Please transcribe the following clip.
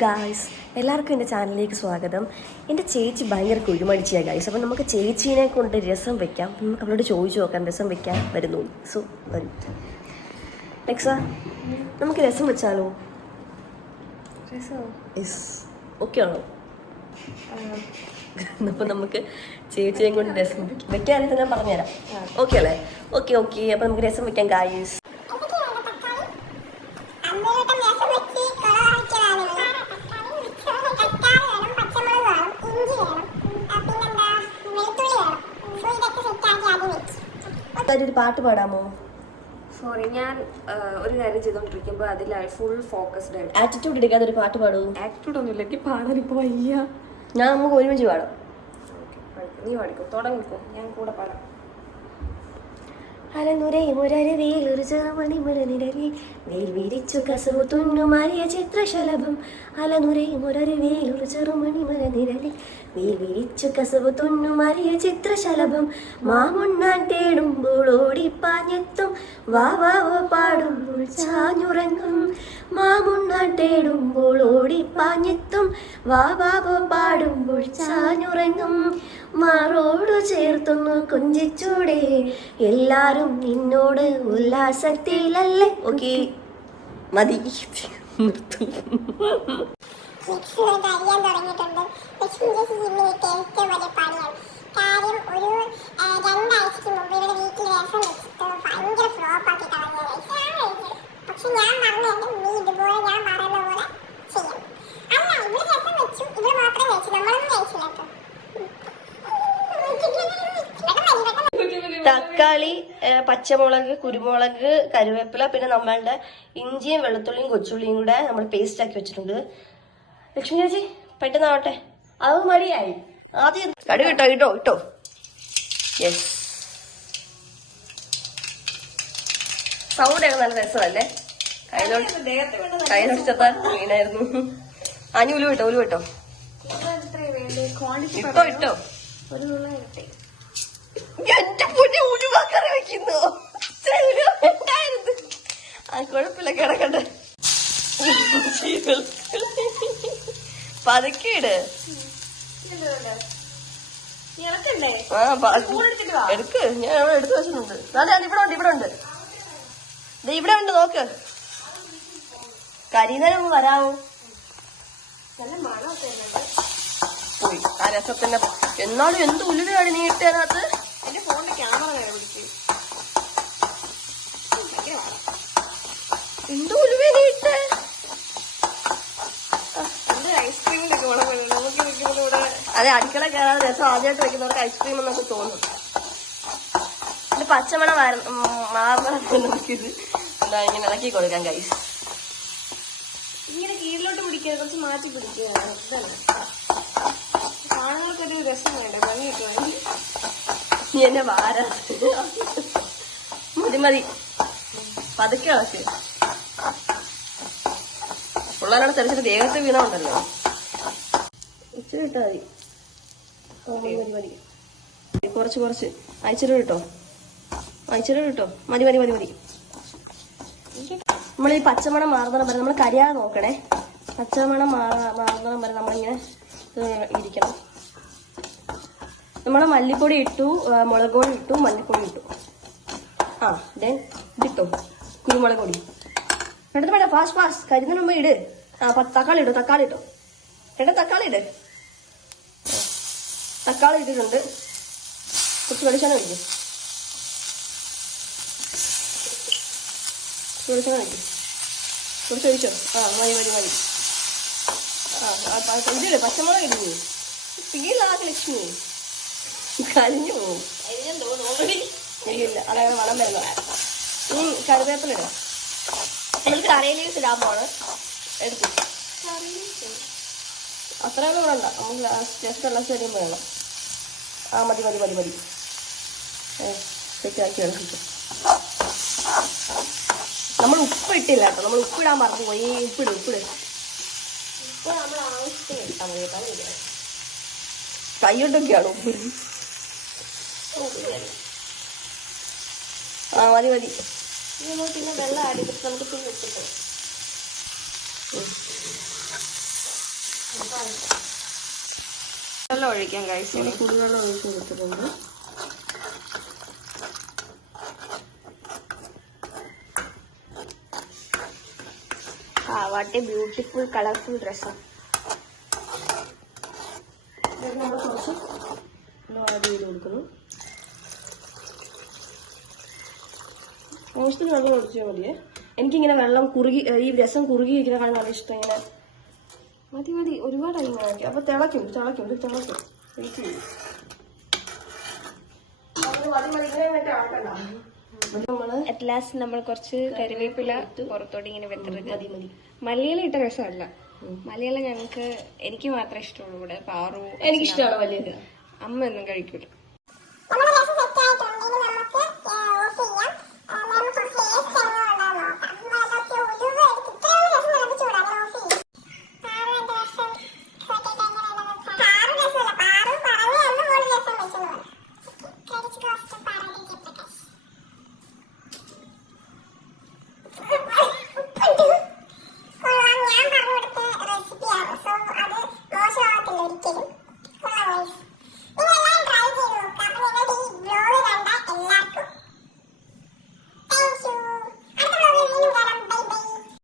Guys, എല്ലാവർക്കും എൻ്റെ ചാനലിലേക്ക് സ്വാഗതം. എൻ്റെ ചേച്ചി ഭയങ്കര കുഴിമടിച്ചിയാണ് ഗായ്സ്. അപ്പം നമുക്ക് ചേച്ചീനെ കൊണ്ട് രസം വെക്കാം. നമുക്ക് അവളോട് ചോദിച്ചു നോക്കാം രസം വെക്കാൻ വരുന്നു. സോ വരും നെക്സ, നമുക്ക് രസം വെച്ചാലോ? യെസ്, ഓക്കെ ആണോ? അപ്പം നമുക്ക് ചേച്ചിയെ കൊണ്ട് രസം വെക്കാനായിട്ട് ഞാൻ പറഞ്ഞുതരാം. ഓക്കെ അല്ലേ? ഓക്കെ. അപ്പം നമുക്ക് രസം വെക്കാം ഗായ്സ്. ഒരു പാട്ട് പാടാമോ? സോറി, ഞാൻ ഒരു കാര്യം ചെയ്തോണ്ടിരിക്കുമ്പോ അതിൽ ഫുൾ ഫോക്കസ്ഡ് ആയിട്ട് ആറ്റിറ്റ്യൂഡ് എടുക്കാതെ ഒരു പാട്ട് പാടൂ. ആറ്റിറ്റ്യൂഡ് ഒന്നുമില്ല, എനിക്ക് പാടാൻ ഇപ്പൊ വയ്യ. ഞാൻ നമുക്ക് ഒരുമിച്ച് പാടാം. നീ പാടിക്കോ, തുടങ്ങിക്കോ, ഞാൻ കൂടെ പാടാം. അലനുരയുമൊരരു വേലൊരു ചെറുമണിമലനിരലി വേൽ വിരിച്ചു കസവു തുന്നുമാറിയ ചിത്രശലഭം. അലനുരയുമൊരരു വേലൊരു ചെറുമണിമലനിരലി വേൽ വിരിച്ചു കസവു തുന്നുമാറിയ ചിത്രശലഭം. മാമുണ്ണാൻ തേടുമ്പോൾ ഓടിപ്പാഞ്ഞെത്തും വാവാവോ പാടുമ്പോൾ ചാഞ്ഞുറങ്ങും. മാമുണ്ണാൻ തേടുമ്പോൾ ഓടിപ്പാഞ്ഞെത്തും വാവാവോ പാടുമ്പോൾ ചാഞ്ഞുറങ്ങും. മാറോടു ചേർത്തൊന്നു കൊഞ്ചിച്ചൂടെ എല്ലാരും നിന്നോട് ഉല്ലാസത്തിലല്ലേ. ഓക്കെ മതി, നിർത്തും. തക്കാളി, പച്ചമുളക്, കുരുമുളക്, കരുവേപ്പില, പിന്നെ നമ്മളുടെ ഇഞ്ചിയും വെളുത്തുള്ളിയും കൊച്ചുള്ളിയും കൂടെ നമ്മൾ പേസ്റ്റ് ആക്കി വെച്ചിട്ടുണ്ട്. ലക്ഷ്മി ചേച്ചി പെട്ടെന്നാവട്ടെ, അത് മടിയായി. ആദ്യം കടുക് ഇട്ടോ. യെസ്, സൗണ്ട് ഒക്കെ നല്ല രസമല്ലേ? കയ്യിലോട്ട് ചെത്താൻ വീണായിരുന്നു. അനി ഉലുവ ഇട്ടോ. ഇട്ടോ എന്റെ പൊന്നെ, ഉലുവാക്കറി വെക്കുന്നു. കുഴപ്പമില്ല, കിടക്കട്ടെ. പതുക്കിയിട്. എടുക്ക്, ഞാൻ അവിടെ എടുത്തു വെച്ചിട്ടുണ്ട്. ഇവിടെ ഉണ്ട് നോക്ക്. കരിനൊന്ന് വരാമോ? പോയി ആ രസത്തിന്റെ. എന്നാലും എന്ത് ഉലുവയാണ് നീ ഇട്ടതിനകത്ത്? എന്റെ ഫോണിന്റെ ക്യാമറ നേരെ പിടിച്ച് എന്തോ ഉലുവ നീ ഇട്ട്. ഐസ്ക്രീമിലൊക്കെ അതെ, അടുക്കള കയറാതെ രസം ആദ്യമായിട്ട് വെക്കുന്നവർക്ക് ഐസ്ക്രീം എന്നൊക്കെ തോന്നും. ഇത് പച്ചമണം മാറുന്ന നമുക്കിത് എന്താ ഇങ്ങനെ ഇളക്കി കൊടുക്കാം ഗൈസ്. ഇങ്ങനെ കീഴിലോട്ട് പിടിക്കുക, കുറച്ച് മാറ്റി പിടിക്കുക. കാണുന്നവർക്കൊരു രസം വേണ്ട, ഭംഗി കിട്ടുവാണെങ്കിൽ. നീ എന്നെ വാരാ. മതി പതുക്കെ ഇളക്ക്. പിള്ളേരോട് തെളിച്ചിട്ട് ദേഹത്ത് വീണുണ്ടല്ലോ. ഇച്ചിരി ഇട്ടാ മതി. കുറച്ച് അയച്ചിട്ട് കിട്ടോ. മതി. നമ്മളീ പച്ചമണം മാറുന്ന വരെ നമ്മൾ കരിയാതെ നോക്കണേ. പച്ചമണം മാറുന്ന വരെ നമ്മളിങ്ങനെ ഇരിക്കണം. നമ്മളെ മല്ലിപ്പൊടി ഇട്ടു, മുളക് പൊടി ഇട്ടു, മല്ലിപ്പൊടി ഇട്ടു. ദെൻ ഇതിട്ടോ കുരുമുളക് പൊടി. പെട്ടെന്ന് ഫാസ്റ്റ് കരിഞ്ഞ മുമ്പ് ഇട്. തക്കാളി ഇട്ടോ. തക്കാളി ഇട്. തക്കാളി ഇട്ടിട്ടുണ്ട്. കുറച്ച് വെളിച്ചെണ്ണ ഒഴിക്കും. കുറച്ച് ഒഴിച്ചോ. മതി. ഇതില്ലേ പച്ചമുളക് ഇടുന്നു. തീയിലാക്കി ലക്ഷ്മി, കരിഞ്ഞു പോവും. ഇല്ല, അതായത് വളം വരുന്ന. കറിവേപ്പില ഇടാം. നമ്മൾ കറിയിലേക്ക് ഇടാൻ പോണ്. എടുത്തു അത്രയൊന്നും ഇവിടെ ഉണ്ടാ. നമുക്ക് ജസ്റ്റ് വെള്ളം ചെടിയും വേണം. മതി. സെറ്റാക്കി ഇളക്കിക്കും. നമ്മൾ ഉപ്പ് ഇട്ടില്ല കേട്ടോ. നമ്മൾ ഉപ്പിടാൻ മറന്നു പോയി. ഉപ്പിട്. ഉപ്പ് നമ്മൾ ആവശ്യത്തിന് ഇട്ടാൽ മതി. കൈകൊണ്ടൊക്കെയാണോ ഉപ്പ്? മതി. പിന്നെ വെള്ളം ആഡ് ചെയ്തിട്ട് നമുക്ക് തീ വെച്ചിട്ട് വെള്ളം ഒഴിക്കാം കഴിച്ചു. കുടിവെള്ളം ഒഴിച്ച് കൊടുത്തിട്ടുണ്ട്. വാട്ട് എ ബ്യൂട്ടിഫുൾ കളർഫുൾ ഡ്രസ്സാണ്. നമ്മൾ കുറച്ച് ആഡ് ചെയ്ത് കൊടുക്കുന്നു. മോശത്തിന് വെള്ളം ഒഴിച്ചാൽ മതിയേ. എനിക്കിങ്ങനെ വെള്ളം കുറുകി, ഈ രസം കുറുകി വയ്ക്കുന്ന കാണാൻ നല്ല ഇഷ്ടം. ഇങ്ങനെ മതി ഒരുപാടായി ഇങ്ങനെ. അപ്പൊ തിളയ്ക്കും. വെയിറ്റ് ചെയ്യും. അറ്റ് ലാസ്റ്റ് നമ്മൾ കുറച്ച് കറിവേപ്പില പുറത്തോട്ട് ഇങ്ങനെ വെത്തരുത്. മല്ലിയില ഇട്ട രസമല്ല. മല്ലിയില എനിക്ക് മാത്രമേ ഇഷ്ടമുള്ളൂ. ഇവിടെ പാറു എനിക്കിഷ്ടമാണ് മല്ലിയില. അമ്മ ഒന്നും കഴിക്കൂല.